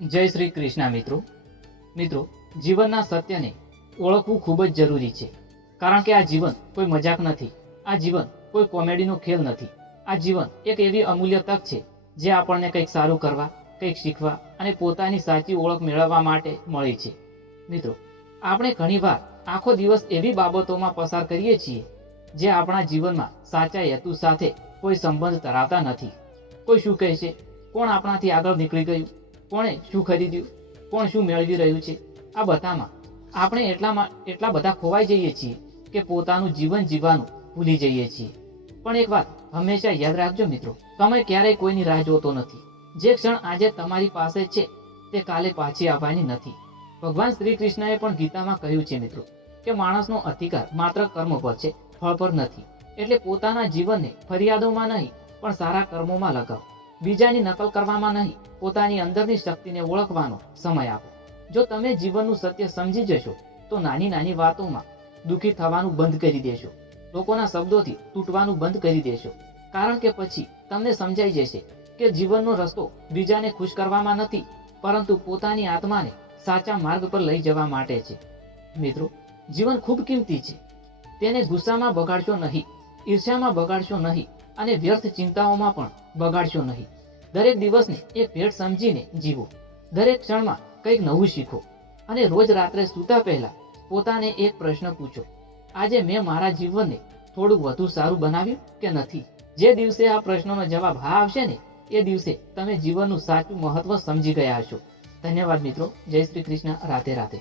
જય શ્રી કૃષ્ણ મિત્રો જીવનના સત્યને ઓળખવું ખૂબ જ જરૂરી છે, કારણ કે આ જીવન કોઈ મજાક નથી, આ જીવન કોઈ કોમેડીનો ખેલ નથી. આ જીવન એક એવી અમૂલ્ય તક છે જે આપણને કંઈક સારું કરવા, કંઈક શીખવા અને પોતાની સાચી ઓળખ મેળવવા માટે મળી છે. મિત્રો, આપણે ઘણીવાર આખો દિવસ એવી બાબતોમાં પસાર કરીએ છીએ જે આપણા જીવનમાં સાચા હેતુ સાથે કોઈ સંબંધ ધરાવતા નથી. કોઈ શું કહેશે, કોણ આપણાથી આગળ નીકળી ગયું, કોણે શું ખરીદ્યું, કોણ શું મેળવી રહ્યું છે, આ બધામાં આપણે એટલા બધા ખોવાઈ જઈએ છીએ કે પોતાનું જીવન જીવવાનું ભૂલી જઈએ છીએ. પણ એક વાત હંમેશા યાદ રાખજો મિત્રો, સમય ક્યારેય કોઈની રાહ જોતો નથી. જે ક્ષણ આજે તમારી પાસે છે તે કાલે પાછી આવવાની નથી. ભગવાન શ્રી કૃષ્ણએ પણ ગીતામાં કહ્યું છે મિત્રો કે માણસનો અધિકાર માત્ર કર્મ પર છે, ફળ પર નથી. એટલે પોતાના જીવનને ફરિયાદોમાં નહીં પણ સારા કર્મોમાં લગાવો. બીજાની નકલ કરવામાં નહીં, પોતાની અંદરની શક્તિને ઓળખવાનો સમય આપો. જો તમે જીવનનું સત્ય સમજી જશો તો નાની નાની વાતોમાં દુઃખી થવાનું બંધ કરી દેશો, લોકોના શબ્દોથી તૂટવાનું બંધ કરી દેશો, કારણ કે પછી તમને સમજાઈ જશે કે જીવનનો રસ્તો બીજાને ખુશ કરવામાં નથી, પરંતુ પોતાની આત્માને સાચા માર્ગ પર લઈ જવા માટે છે. મિત્રો, જીવન ખૂબ કિંમતી છે. તેને ગુસ્સામાં બગાડશો નહીં, ઈર્ષ્યામાં બગાડશો નહીં અને વ્યર્થ ચિંતાઓમાં પણ બગાડશો નહીં. દરેક દિવસને એક ભેટ સમજીને જીવો, દરેક ક્ષણમાં કંઈક નવું શીખો અને રોજ રાત્રે સૂતા પહેલા પોતાને એક પ્રશ્ન પૂછો, આજે મેં મારા જીવનને થોડું વધુ સારું બનાવ્યું કે નથી? જે દિવસે આ પ્રશ્નનો જવાબ હા આવશે ને, એ દિવસે તમે જીવનનું સાચું મહત્વ સમજી ગયા હશો. ધન્યવાદ મિત્રો. જય શ્રી કૃષ્ણ. રાધે રાધે.